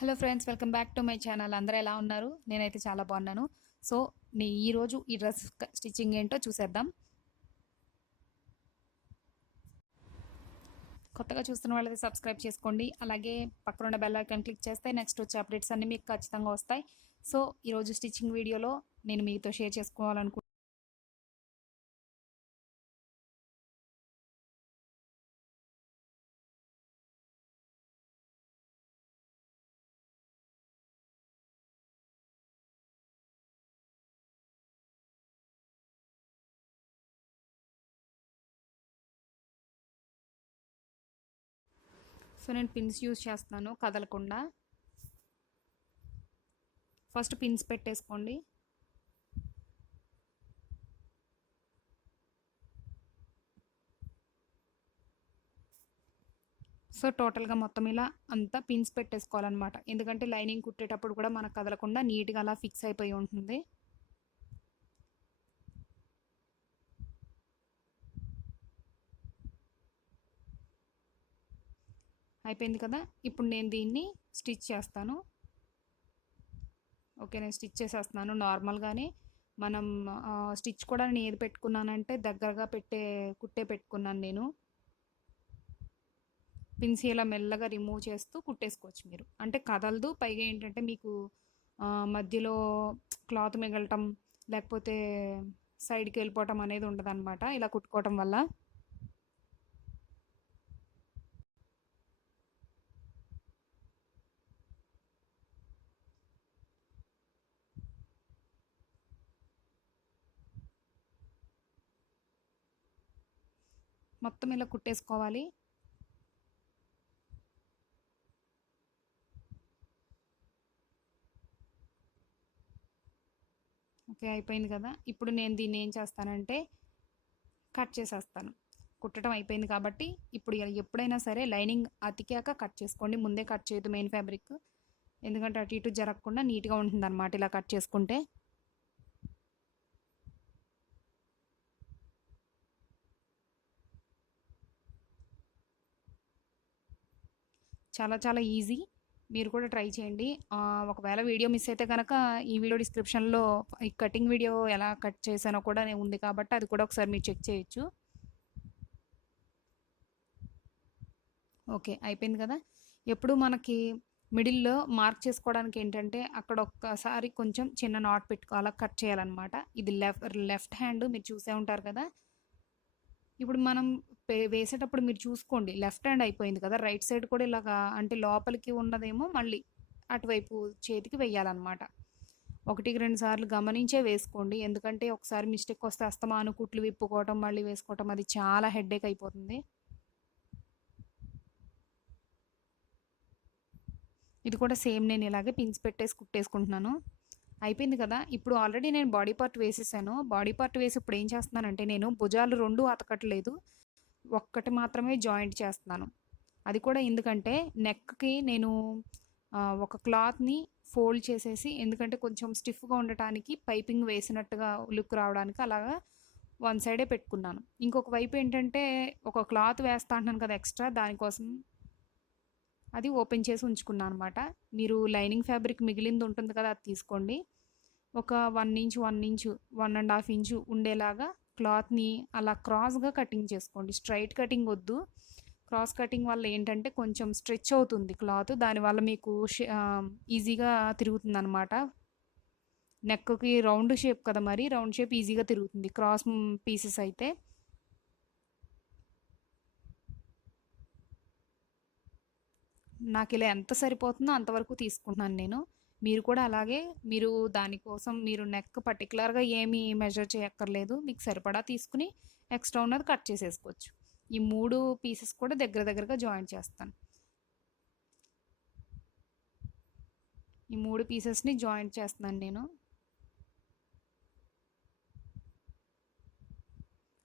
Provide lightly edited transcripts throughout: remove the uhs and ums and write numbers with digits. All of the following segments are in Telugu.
Hello friends, welcome back to my channel. అందరూ ఎలా ఉన్నారు? నేనైతే చాలా బాగున్నాను. సో ఈరోజు ఈ డ్రెస్ స్టిచ్చింగ్ ఏంటో చూసేద్దాం. కొత్తగా చూస్తున్న వాళ్ళైతే సబ్స్క్రైబ్ చేసుకోండి. అలాగే పక్కన ఉన్న బెల్ ఐకాన్ క్లిక్ చేస్తే నెక్స్ట్ వచ్చే అప్డేట్స్ అన్నీ మీకు ఖచ్చితంగా వస్తాయి. సో ఈరోజు స్టిచ్చింగ్ వీడియోలో నేను మీతో షేర్ చేసుకోవాలనుకుంటున్నాను. సో నేను పిన్స్ యూజ్ చేస్తున్నాను కదలకుండా. ఫస్ట్ పిన్స్ పెట్టేసుకోండి. సో టోటల్గా మొత్తం ఇలా అంతా పిన్స్ పెట్టేసుకోవాలన్నమాట. ఎందుకంటే లైనింగ్ కుట్టేటప్పుడు కూడా మనకు కదలకుండా నీట్గా అలా ఫిక్స్ అయిపోయి ఉంటుంది. అయిపోయింది కదా. ఇప్పుడు నేను దీన్ని స్టిచ్ చేస్తాను. ఓకే, నేను స్టిచ్ చేసేస్తున్నాను నార్మల్గానే. మనం స్టిచ్ కూడా నేను ఏది పెట్టుకున్నానంటే దగ్గరగా కుట్టే పెట్టుకున్నాను నేను. పిన్స్ ఇలా మెల్లగా రిమూవ్ చేస్తూ కుట్టేసుకోవచ్చు మీరు. అంటే కదలదు. పైగా ఏంటంటే మీకు మధ్యలో క్లాత్ మిగలటం లేకపోతే సైడ్కి వెళ్ళిపోవటం అనేది ఉండదన్నమాట ఇలా కుట్టుకోవటం వల్ల. మొత్తం ఇలా కుట్టేసుకోవాలి. ఓకే, అయిపోయింది కదా. ఇప్పుడు నేను దీన్ని ఏం చేస్తానంటే కట్ చేసేస్తాను. కుట్టడం అయిపోయింది కాబట్టి ఇప్పుడు ఎప్పుడైనా సరే లైనింగ్ అతికాక కట్ చేసుకోండి. ముందే కట్ చేయదు మెయిన్ ఫ్యాబ్రిక్. ఎందుకంటే అటు ఇటు జరగకుండా నీట్గా ఉంటుంది అన్నమాట ఇలా కట్ చేసుకుంటే. చాలా చాలా ఈజీ. మీరు కూడా ట్రై చేయండి. ఒకవేళ వీడియో మిస్ అయితే కనుక ఈ వీడియో డిస్క్రిప్షన్లో ఈ కటింగ్ వీడియో ఎలా కట్ చేశానో కూడా ఉంది కాబట్టి అది కూడా ఒకసారి మీరు చెక్ చేయొచ్చు. ఓకే, అయిపోయింది కదా. ఎప్పుడు మనకి మిడిల్లో మార్క్ చేసుకోవడానికి ఏంటంటే అక్కడ ఒక్కసారి కొంచెం చిన్న నాట్ పెట్టుకోవాలా కట్ చేయాలన్నమాట. ఇది లెఫ్ట్ హ్యాండ్ మీరు చూసే ఉంటారు కదా. ఇప్పుడు మనం వేసేటప్పుడు మీరు చూసుకోండి, లెఫ్ట్ హ్యాండ్ అయిపోయింది కదా. రైట్ సైడ్ కూడా ఇలాగా అంటే లోపలికి ఉన్నదేమో మళ్ళీ అటువైపు చేతికి వెయ్యాలన్నమాట. 1-2 సార్లు గమనించే వేసుకోండి. ఎందుకంటే ఒకసారి మిస్టేక్ వస్తే అస్తమాను కుట్లు విప్పుకోవటం మళ్ళీ వేసుకోవటం అది చాలా హెడ్ఏక్ అయిపోతుంది. ఇది కూడా సేమ్ నేను ఇలాగే పిన్స్ పెట్టేసి కుట్టేసుకుంటున్నాను. అయిపోయింది కదా. ఇప్పుడు ఆల్రెడీ నేను బాడీ పార్ట్ వేసేసాను. బాడీ పార్ట్ వేసి ఇప్పుడు ఏం చేస్తున్నానంటే నేను భుజాలు 2 అతకట్లేదు, ఒక్కటి మాత్రమే జాయింట్ చేస్తున్నాను. అది కూడా ఎందుకంటే నెక్కి నేను ఒక క్లాత్ని ఫోల్డ్ చేసేసి, ఎందుకంటే కొంచెం స్టిఫ్గా ఉండటానికి పైపింగ్ వేసినట్టుగా లుక్ రావడానికి అలాగా వన్ సైడే పెట్టుకున్నాను. ఇంకొక వైపు ఏంటంటే ఒక క్లాత్ వేస్తా అంటున్నాను కదా ఎక్స్ట్రా, దానికోసం అది ఓపెన్ చేసి ఉంచుకున్నాను అనమాట. మీరు లైనింగ్ ఫ్యాబ్రిక్ మిగిలింది ఉంటుంది కదా, అది తీసుకోండి. ఒక 1 ఇంచు 1 ఇంచు 1.5 ఇంచు ఉండేలాగా క్లాత్ని అలా క్రాస్గా కటింగ్ చేసుకోండి. స్ట్రైట్ కటింగ్ వద్దు. క్రాస్ కటింగ్ వల్ల ఏంటంటే కొంచెం స్ట్రెచ్ అవుతుంది క్లాత్, దానివల్ల మీకు ఈజీగా తిరుగుతుంది అనమాట. నెక్కి రౌండ్ షేప్ కదా, మరి రౌండ్ షేప్ ఈజీగా తిరుగుతుంది క్రాస్ పీసెస్ అయితే. నాకు ఇలా ఎంత సరిపోతుందో అంతవరకు తీసుకుంటున్నాను నేను. మీరు కూడా అలాగే, మీరు దానికోసం మీరు నెక్ పర్టికులర్గా ఏమీ మెజర్ చేయక్కర్లేదు. మీకు సరిపడా తీసుకుని ఎక్స్ట్రా ఉన్నది కట్ చేసేసుకోవచ్చు. ఈ 3 పీసెస్ కూడా దగ్గర దగ్గరగా జాయింట్ చేస్తాను. ఈ 3 పీసెస్ని జాయింట్ చేస్తున్నాను నేను.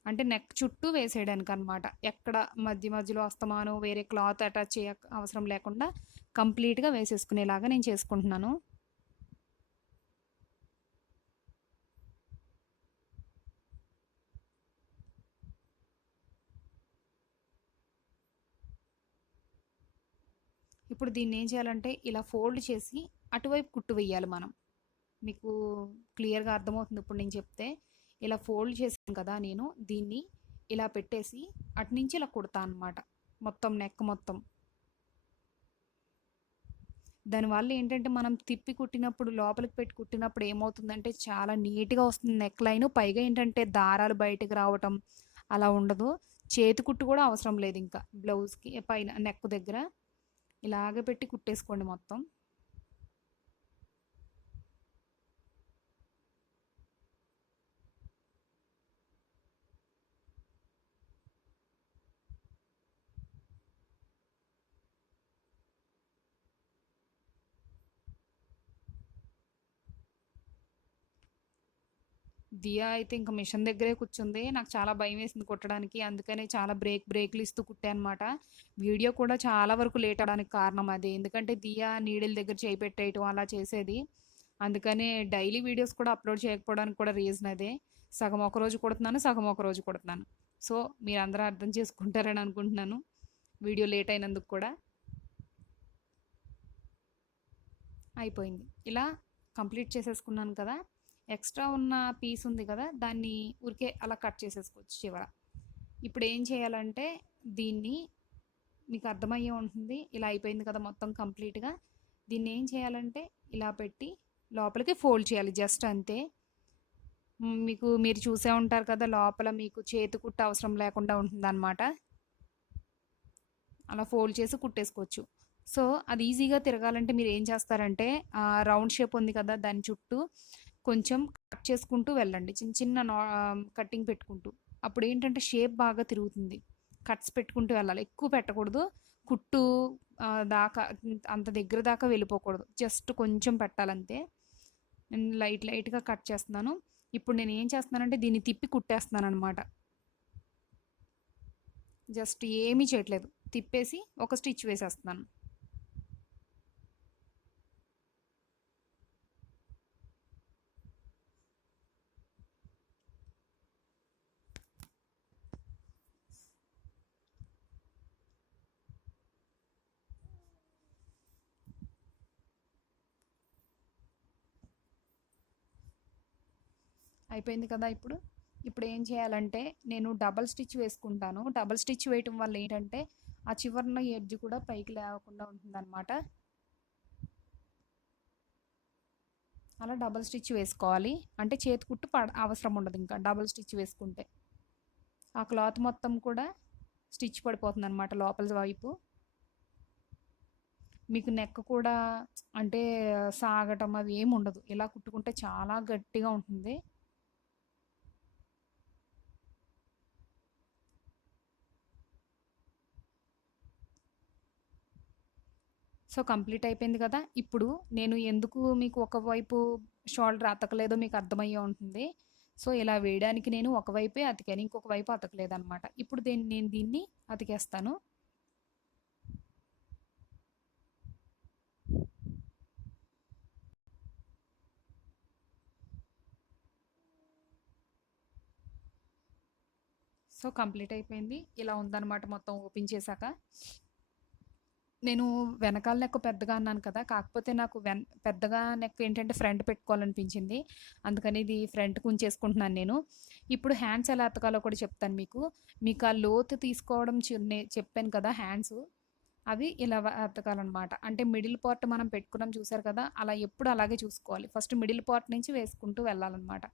అంటే నెక్ చుట్టూ వేసేయడానికి అనమాట. ఎక్కడ మధ్యలో అస్తమానం వేరే క్లాత్ అటాచ్ అవసరం లేకుండా కంప్లీట్గా వేసేసుకునేలాగా నేను చేసుకుంటున్నాను. ఇప్పుడు దీన్ని ఏం చేయాలంటే ఇలా ఫోల్డ్ చేసి అటువైపు కుట్టు వేయాలి మనం. మీకు క్లియర్గా అర్థమవుతుంది ఇప్పుడు నేను చెప్తే. ఇలా ఫోల్డ్ చేసాను కదా నేను, దీన్ని ఇలా పెట్టేసి అటునుంచి ఇలా కుడతా అనమాట, మొత్తం నెక్ మొత్తం. దానివల్ల ఏంటంటే మనం తిప్పి కుట్టినప్పుడు, లోపలికి పెట్టి కుట్టినప్పుడు ఏమవుతుందంటే చాలా నీట్గా వస్తుంది నెక్ లైన్. పైగా ఏంటంటే దారాలు బయటకు రావటం అలా ఉండదు. చేతి కుట్టు కూడా అవసరం లేదు ఇంకా బ్లౌజ్కి పైన నెక్ దగ్గర. ఇలాగ పెట్టి కుట్టేసుకోండి మొత్తం. దియా అయితే ఇంకా మిషన్ దగ్గరే కూర్చుంది. నాకు చాలా భయం వేసింది కుట్టడానికి. అందుకనే చాలా బ్రేకులు ఇస్తూ కుట్టాను అనమాట. వీడియో కూడా చాలా వరకు లేట్ అవ్వడానికి కారణం అదే. ఎందుకంటే దియా నీడిల్ దగ్గర చేయి పెట్టేయటం అలా చేసేది. అందుకనే డైలీ వీడియోస్ కూడా అప్లోడ్ చేయకపోవడానికి కూడా రీజన్ అదే. సగం ఒక రోజు కుడుతున్నాను, సగం ఒక రోజు కుడుతున్నాను. సో మీరందరూ అర్థం చేసుకుంటారని అనుకుంటున్నాను వీడియో లేట్ అయినందుకు కూడా. అయిపోయింది. ఇలా కంప్లీట్ చేసేసుకున్నాను కదా. ఎక్స్ట్రా ఉన్న పీస్ ఉంది కదా, దాన్ని ఊరికే అలా కట్ చేసేసుకోవచ్చు చివర. ఇప్పుడు ఏం చేయాలంటే దీన్ని, మీకు అర్థమయ్యే ఉంటుంది, ఇలా అయిపోయింది కదా మొత్తం కంప్లీట్గా. దీన్ని ఏం చేయాలంటే ఇలా పెట్టి లోపలికి ఫోల్డ్ చేయాలి, జస్ట్ అంతే. మీరు చూసే ఉంటారు కదా, లోపల మీకు చేతి కుట్టు అవసరం లేకుండా ఉంటుందన్నమాట. అలా ఫోల్డ్ చేసి కుట్టేసుకోవచ్చు. సో అది ఈజీగా తిరగాలంటే మీరు ఏం చేస్తారంటే, రౌండ్ షేప్ ఉంది కదా దాని చుట్టూ కొంచెం కట్ చేసుకుంటూ వెళ్ళండి, చిన్న చిన్న కట్టింగ్ పెట్టుకుంటూ. అప్పుడు ఏంటంటే షేప్ బాగా తిరుగుతుంది. కట్స్ పెట్టుకుంటూ వెళ్ళాలి, ఎక్కువ పెట్టకూడదు. కుట్టు దాకా అంత దగ్గర దాకా వెళ్ళిపోకూడదు, జస్ట్ కొంచెం పెట్టాలంతే. నేను లైట్గా కట్ చేస్తున్నాను. ఇప్పుడు నేను ఏం చేస్తున్నానంటే దీన్ని తిప్పి కుట్టేస్తున్నాను అనమాట. జస్ట్ ఏమీ చేయట్లేదు, తిప్పేసి ఒక స్టిచ్ వేసేస్తున్నాను. అయిపోయింది కదా. ఇప్పుడు ఏం చేయాలంటే నేను డబల్ స్టిచ్ వేసుకుంటాను. డబల్ స్టిచ్ వేయటం వల్ల ఏంటంటే ఆ చివరన ఎడ్జ్ కూడా పైకి లేకుండా ఉంటుందన్నమాట. అలా డబల్ స్టిచ్ వేసుకోవాలి, అంటే చేతి కుట్టు అవసరం ఉండదు ఇంకా డబల్ స్టిచ్ వేసుకుంటే. ఆ క్లాత్ మొత్తం కూడా స్టిచ్ పడిపోతుంది అనమాట లోపల వైపు. మీకు నెక్ కూడా అంటే సాగటం అవి ఏమి ఉండదు, ఇలా కుట్టుకుంటే చాలా గట్టిగా ఉంటుంది. సో కంప్లీట్ అయిపోయింది కదా. ఇప్పుడు నేను ఎందుకు మీకు ఒకవైపు షోల్డర్ అతకలేదో మీకు అర్థమయ్యే ఉంటుంది. సో ఇలా వేయడానికి నేను ఒకవైపే అతికాను, ఇంకొక వైపు అతకలేదనమాట. ఇప్పుడు నేను దీన్ని అతికేస్తాను. సో కంప్లీట్ అయిపోయింది. ఇలా ఉందన్నమాట మొత్తం ఓపెన్ చేశాక. నేను వెనకాల నెక్ పెద్దగా అన్నాను కదా, కాకపోతే నాకు పెద్దగా నెక్ ఏంటంటే ఫ్రంట్ పెట్టుకోవాలనిపించింది. అందుకని ఇది ఫ్రంట్కి ఉంచేసుకుంటున్నాను నేను. ఇప్పుడు హ్యాండ్స్ ఎలా అతకాలో కూడా చెప్తాను మీకు. మీకు ఆ లోతు తీసుకోవడం చెప్పాను కదా, హ్యాండ్స్ అవి ఇలా అతకాలన్నమాట. అంటే మిడిల్ పార్ట్ మనం పెట్టుకున్నాం చూసారు కదా, అలా ఎప్పుడు అలాగే చూసుకోవాలి. ఫస్ట్ మిడిల్ పార్ట్ నుంచి వేసుకుంటూ వెళ్ళాలన్నమాట.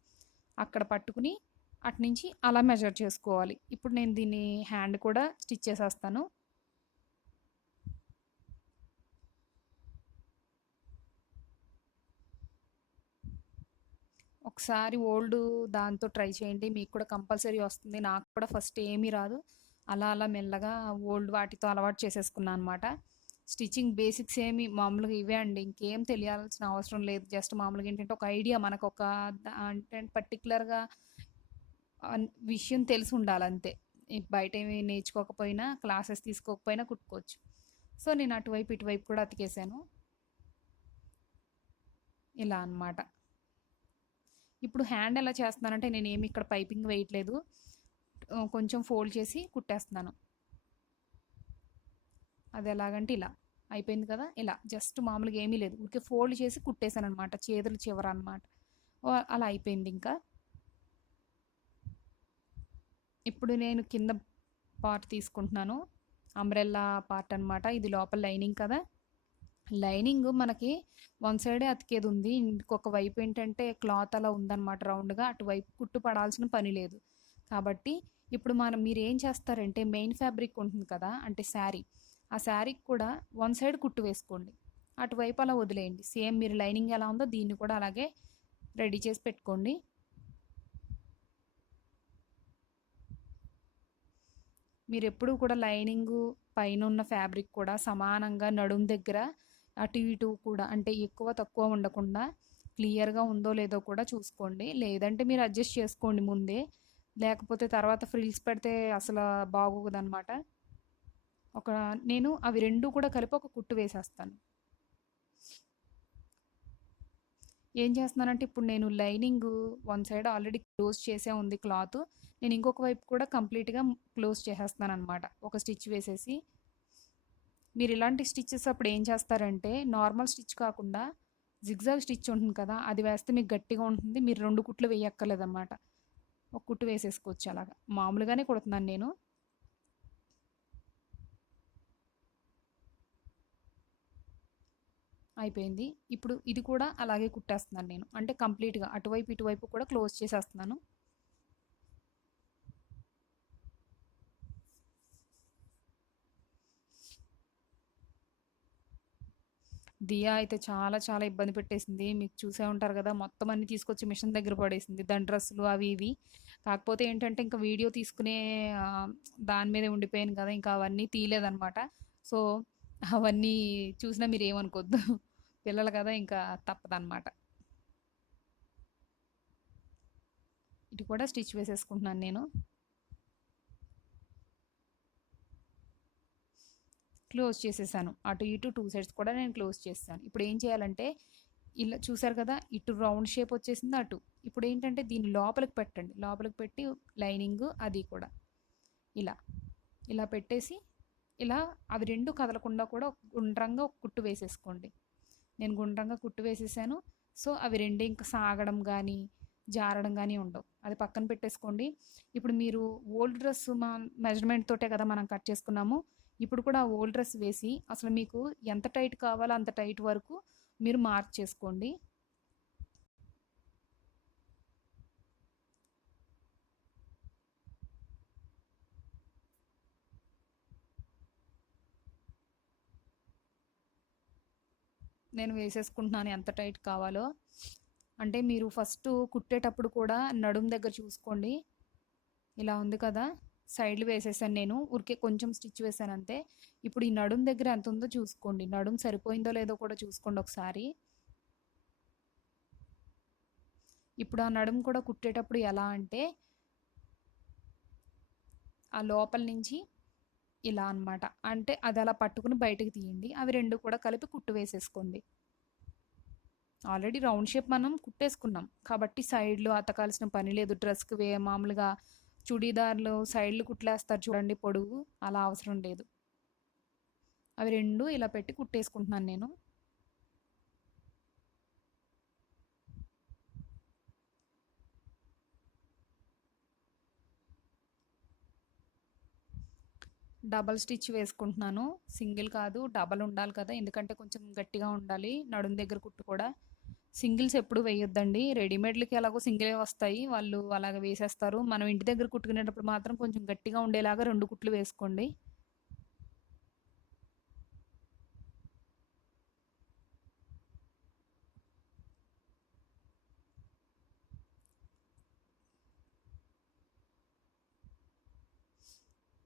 అక్కడ పట్టుకుని అటు నుంచి అలా మెజర్ చేసుకోవాలి. ఇప్పుడు నేను దీన్ని హ్యాండ్ కూడా స్టిచ్ చేసేస్తాను. ఒకసారి ఓల్డ్ దాంతో ట్రై చేయండి, మీకు కూడా కంపల్సరీ వస్తుంది. నాకు కూడా ఫస్ట్ ఏమీ రాదు, అలా మెల్లగా ఓల్డ్ వాటితో అలవాటు చేసేసుకున్నాను అనమాట. స్టిచ్చింగ్ బేసిక్స్ ఏమి మామూలుగా ఇవే అండి, ఇంకేం తెలియాల్సిన అవసరం లేదు. జస్ట్ మామూలుగా ఏంటంటే ఒక ఐడియా, మనకు ఒక అంటే పర్టికులర్గా విషయం తెలిసి ఉండాలి అంతే. బయట ఏమి నేర్చుకోకపోయినా, క్లాసెస్ తీసుకోకపోయినా కుట్టుకోవచ్చు. సో నేను అటువైపు ఇటువైపు కూడా అతికేసాను ఇలా అనమాట. ఇప్పుడు హ్యాండ్ ఎలా చేస్తున్నానంటే నేను ఏమి ఇక్కడ పైపింగ్ వేయట్లేదు, కొంచెం ఫోల్డ్ చేసి కుట్టేస్తున్నాను. అది ఎలాగంటే ఇలా అయిపోయింది కదా. ఇలా జస్ట్ మామూలుగా ఏమీ లేదు, ఊరికే ఫోల్డ్ చేసి కుట్టేశాను అనమాట, చేతులు చివర అనమాట. అలా అయిపోయింది ఇంకా. ఇప్పుడు నేను కింద పార్ట్ తీసుకుంటున్నాను, అంబ్రెల్లా పార్ట్ అనమాట. ఇది లోపల లైనింగ్ కదా. లైనింగ్ మనకి వన్ సైడే అతికేది ఉంది, ఇంకొక వైపు ఏంటంటే క్లాత్ అలా ఉందన్నమాట రౌండ్గా, అటువైపు కుట్టు పడాల్సిన పని లేదు. కాబట్టి ఇప్పుడు మీరు ఏం చేస్తారంటే మెయిన్ ఫ్యాబ్రిక్ ఉంటుంది కదా, అంటే శారీ, ఆ శారీకి కూడా వన్ సైడ్ కుట్టు వేసుకోండి, అటువైపు అలా వదిలేయండి. సేమ్ మీరు లైనింగ్ ఎలా ఉందో దీన్ని కూడా అలాగే రెడీ చేసి పెట్టుకోండి. మీరు ఎప్పుడూ కూడా లైనింగు పైన ఉన్న ఫ్యాబ్రిక్ కూడా సమానంగా నడుం దగ్గర అటు ఇటు కూడా, అంటే ఎక్కువ తక్కువ ఉండకుండా క్లియర్గా ఉందో లేదో కూడా చూసుకోండి. లేదంటే మీరు అడ్జస్ట్ చేసుకోండి ముందే, లేకపోతే తర్వాత ఫ్రిల్స్ పెడితే అసలు బాగోదన్నమాట. ఒక నేను అవి రెండు కూడా కలిపి ఒక కుట్టు వేసేస్తాను. ఏం చేస్తున్నానంటే ఇప్పుడు నేను lining one side already close చేసే ఉంది క్లాత్, నేను ఇంకొక వైపు కూడా కంప్లీట్గా క్లోజ్ చేసేస్తున్నాను అనమాట, ఒక స్టిచ్ వేసేసి. మీరు ఇలాంటి స్టిచ్చెస్ అప్పుడు ఏం చేస్తారంటే నార్మల్ స్టిచ్ కాకుండా జిగ్జాగ్ స్టిచ్ ఉంటుంది కదా, అది వేస్తే మీకు గట్టిగా ఉంటుంది, మీరు రెండు కుట్లు వేయక్కర్లేదన్నమాట, ఒక కుట్టు వేసేసుకోవచ్చు. అలాగా మామూలుగానే కుడుతున్నాను నేను. అయిపోయింది. ఇప్పుడు ఇది కూడా అలాగే కుట్టేస్తున్నాను నేను, అంటే కంప్లీట్గా అటువైపు ఇటువైపు కూడా క్లోజ్ చేసేస్తున్నాను. దియా అయితే చాలా చాలా ఇబ్బంది పెట్టేసింది, మీకు చూసే ఉంటారు కదా, మొత్తం అన్ని తీసుకొచ్చి మిషన్ దగ్గర పడేసింది, దాని డ్రెస్సులు అవి ఇవి. కాకపోతే ఏంటంటే ఇంకా వీడియో తీసుకునే దాని మీదే ఉండిపోయాను కదా, ఇంకా అవన్నీ తీయలేదన్నమాట. సో అవన్నీ చూసినా మీరు ఏమనుకోద్దు, పిల్లలు కదా ఇంకా తప్పదన్నమాట. ఇటు కూడా స్టిచ్ వేసేసుకుంటున్నాను నేను. క్లోజ్ చేసేసాను, అటు ఇటు టూ సైడ్స్ కూడా నేను క్లోజ్ చేస్తాను. ఇప్పుడు ఏం చేయాలంటే ఇలా చూసారు కదా, ఇటు రౌండ్ షేప్ వచ్చేసింది అటు. ఇప్పుడు ఏంటంటే దీన్ని లోపలికి పెట్టండి, లోపలికి పెట్టి లైనింగ్ అది కూడా ఇలా ఇలా పెట్టేసి, ఇలా అవి రెండు కదలకుండా కూడా గుండ్రంగా ఒక కుట్టు వేసేసుకోండి. నేను గుండ్రంగా కుట్టు వేసేసాను. సో అవి రెండు ఇంకా సాగడం కానీ జారడం కానీ ఉండవు, అది పక్కన పెట్టేసుకోండి. ఇప్పుడు మీరు ఓల్డ్ డ్రెస్ మెజర్మెంట్ తోటే కదా మనం కట్ చేసుకున్నాము, ఇప్పుడు కూడా ఓల్డ్ డ్రెస్ వేసి అసలు మీకు ఎంత టైట్ కావాలో అంత టైట్ వరకు మీరు మార్క్ చేసుకోండి. నేను వేసేసుకుంటున్నాను ఎంత టైట్ కావాలో. అంటే మీరు ఫస్ట్ కుట్టేటప్పుడు కూడా నడుం దగ్గర చూసుకోండి, ఇలా ఉంది కదా, సైడ్లు వేసేసాను నేను, ఊరికే కొంచెం స్టిచ్ వేసాను అంతే. ఇప్పుడు ఈ నడుం దగ్గర ఎంత ఉందో చూసుకోండి, నడుం సరిపోయిందో లేదో కూడా చూసుకోండి ఒకసారి. ఇప్పుడు ఆ నడుం కూడా కుట్టేటప్పుడు ఎలా అంటే ఆ లోపల నుంచి ఇలా అనమాట, అంటే అది అలా పట్టుకుని బయటకు తీయండి, అవి రెండు కూడా కలిపి కుట్టు వేసేసుకోండి. ఆల్రెడీ రౌండ్ షేప్ మనం కుట్టేసుకున్నాం కాబట్టి సైడ్లు అతకాల్సిన పని లేదు. డ్రెస్కి మామూలుగా చుడీదార్లు సైడ్లు కుట్లేస్తారు చూడండి పొడుగు, అలా అవసరం లేదు. అవి రెండు ఇలా పెట్టి కుట్టేసుకుంటున్నాను నేను. డబల్ స్టిచ్ వేసుకుంటున్నాను, సింగిల్ కాదు డబల్ ఉండాలి కదా, ఎందుకంటే కొంచెం గట్టిగా ఉండాలి నడుం దగ్గర కుట్టు కూడా. సింగిల్స్ ఎప్పుడు వేయొద్దండి, రెడీమేడ్లకి ఎలాగో సింగిలే వస్తాయి, వాళ్ళు అలాగ వేసేస్తారు. మనం ఇంటి దగ్గర కుట్టుకునేటప్పుడు మాత్రం కొంచెం గట్టిగా ఉండేలాగా రెండు కుట్లు వేసుకోండి.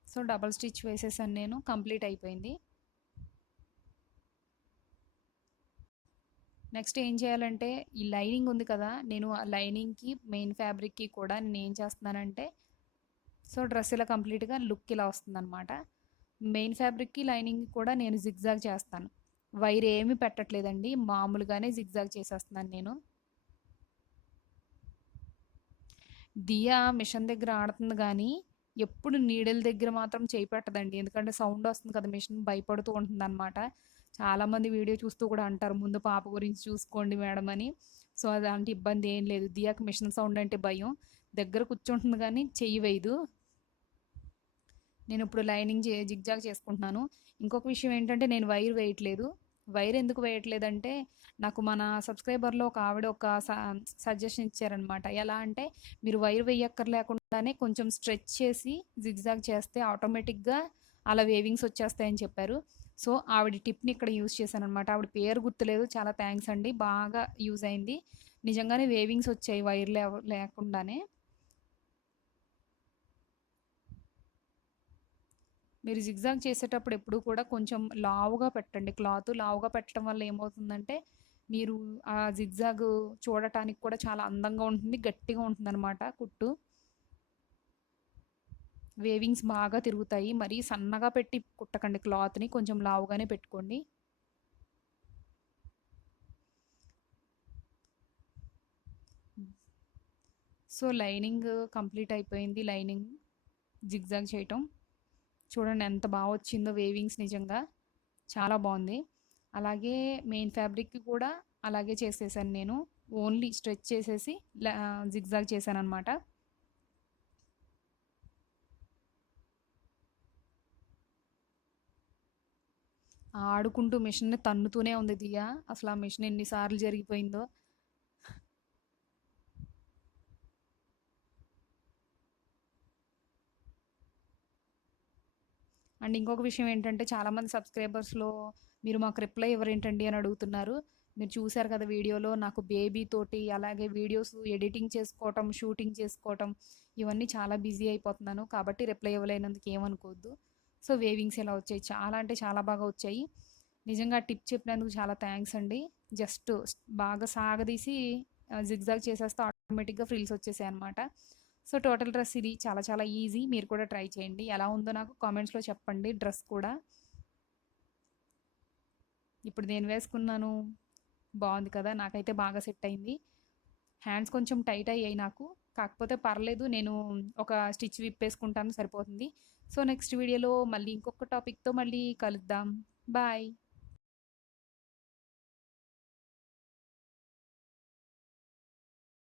సో డబల్ స్టిచ్ వేసేసాను నేను, కంప్లీట్ అయిపోయింది. నెక్స్ట్ ఏం చేయాలంటే ఈ లైనింగ్ ఉంది కదా, నేను ఆ లైనింగ్కి మెయిన్ ఫ్యాబ్రిక్కి కూడా నేను ఏం చేస్తున్నానంటే, సో డ్రెస్ ఇలా కంప్లీట్గా లుక్ ఇలా వస్తుందన్నమాట. మెయిన్ ఫ్యాబ్రిక్కి లైనింగ్ కూడా నేను జిగ్జాగ్ చేస్తాను, వైర్ ఏమి పెట్టట్లేదండి, మామూలుగానే జిగ్జాగ్ చేసేస్తున్నాను నేను. దియా మిషన్ దగ్గర ఆడుతుంది కానీ ఎప్పుడు నీడల దగ్గర మాత్రం చేయి పెట్టదండి, ఎందుకంటే సౌండ్ వస్తుంది కదా, మిషన్ భయపడుతూ ఉంటుంది అనమాట. చాలామంది వీడియో చూస్తూ కూడా అంటారు ముందు పాప గురించి చూసుకోండి మేడం అని. సో అలాంటి ఇబ్బంది ఏం లేదు. దియాకి మిషన్ సౌండ్ అంటే భయం. దగ్గర కూర్చుంటుంది కానీ చెయ్యి వేయదు. నేను ఇప్పుడు లైనింగ్ జిగ్జాగ్ చేసుకుంటున్నాను. ఇంకొక విషయం ఏంటంటే నేను వైర్ వేయట్లేదు. వైర్ ఎందుకు వేయట్లేదంటే నాకు మన సబ్స్క్రైబర్లో ఒక ఆవిడ ఒక సజెషన్ ఇచ్చారనమాట. ఎలా అంటే మీరు వైర్ వేయక్కర్లేకుండానే కొంచెం స్ట్రెచ్ చేసి జిగ్జాగ్ చేస్తే ఆటోమేటిక్గా అలా వేవింగ్స్ వచ్చేస్తాయని చెప్పారు. సో ఆవిడ టిప్ని ఇక్కడ యూజ్ చేశాను అనమాట. ఆవిడ పేరు గుర్తులేదు. చాలా థ్యాంక్స్ అండి, బాగా యూజ్ అయింది. నిజంగానే వేవింగ్స్ వచ్చాయి వైర్ లేకుండానే. మీరు జిగ్జాగ్ చేసేటప్పుడు ఎప్పుడు కూడా కొంచెం లావుగా పెట్టండి. క్లాత్ లావుగా పెట్టడం వల్ల ఏమవుతుందంటే మీరు ఆ జిగ్జాగ్ చూడటానికి కూడా చాలా అందంగా ఉంటుంది, గట్టిగా ఉంటుందన్నమాట కుట్టు. వేవింగ్స్ బాగా తిరుగుతాయి. మరీ సన్నగా పెట్టి కుట్టకండి క్లాత్ని, కొంచెం లావుగానే పెట్టుకోండి. సో లైనింగ్ కంప్లీట్ అయిపోయింది. లైనింగ్ జిగ్జాగ్ చేయటం చూడండి ఎంత బాగా వచ్చిందో వేవింగ్స్, నిజంగా చాలా బాగుంది. అలాగే మెయిన్ ఫ్యాబ్రిక్ కూడా అలాగే చేసేసాను నేను. ఓన్లీ స్ట్రెచ్ చేసేసి జిగ్జాగ్ చేశాను అనమాట. ఆడుకుంటూ మిషన్ని తన్నుతూనే ఉంది దియా. అసలు ఆ మిషన్ ఎన్నిసార్లు జరిగిపోయిందో. అండ్ ఇంకొక విషయం ఏంటంటే చాలామంది సబ్స్క్రైబర్స్లో మీరు మాకు రిప్లై ఎవరేంటండి అని అడుగుతున్నారు. మీరు చూశారు కదా వీడియోలో, నాకు బేబీ తోటి అలాగే వీడియోస్ ఎడిటింగ్ చేసుకోవటం, షూటింగ్ చేసుకోవటం, ఇవన్నీ చాలా బిజీ అయిపోతున్నాను. కాబట్టి రిప్లై ఇవ్వలేనందుకు ఏమనుకోవద్దు. సో వేవింగ్స్ ఎలా వచ్చాయి, చాలా అంటే చాలా బాగా వచ్చాయి. నిజంగా టిప్ చెప్పినందుకు చాలా థ్యాంక్స్ అండి. జస్ట్ బాగా సాగదీసి జిగ్జాగ్ చేసేస్తే ఆటోమేటిక్గా ఫ్రిల్స్ వచ్చేసాయి అనమాట. సో టోటల్ డ్రెస్ ఇది చాలా చాలా ఈజీ. మీరు కూడా ట్రై చేయండి. ఎలా ఉందో నాకు కామెంట్స్లో చెప్పండి. డ్రెస్ కూడా ఇప్పుడు నేను వేసుకున్నాను, బాగుంది కదా, నాకైతే బాగా సెట్ అయింది. హ్యాండ్స్ కొంచెం టైట్ అయ్యాయి నాకు, కాకపోతే పర్లేదు, నేను ఒక స్టిచ్ విప్పేసుకుంటాను సరిపోతుంది. సో నెక్స్ట్ వీడియోలో మళ్ళీ ఇంకొక టాపిక్తో మళ్ళీ కలుద్దాం. బాయ్.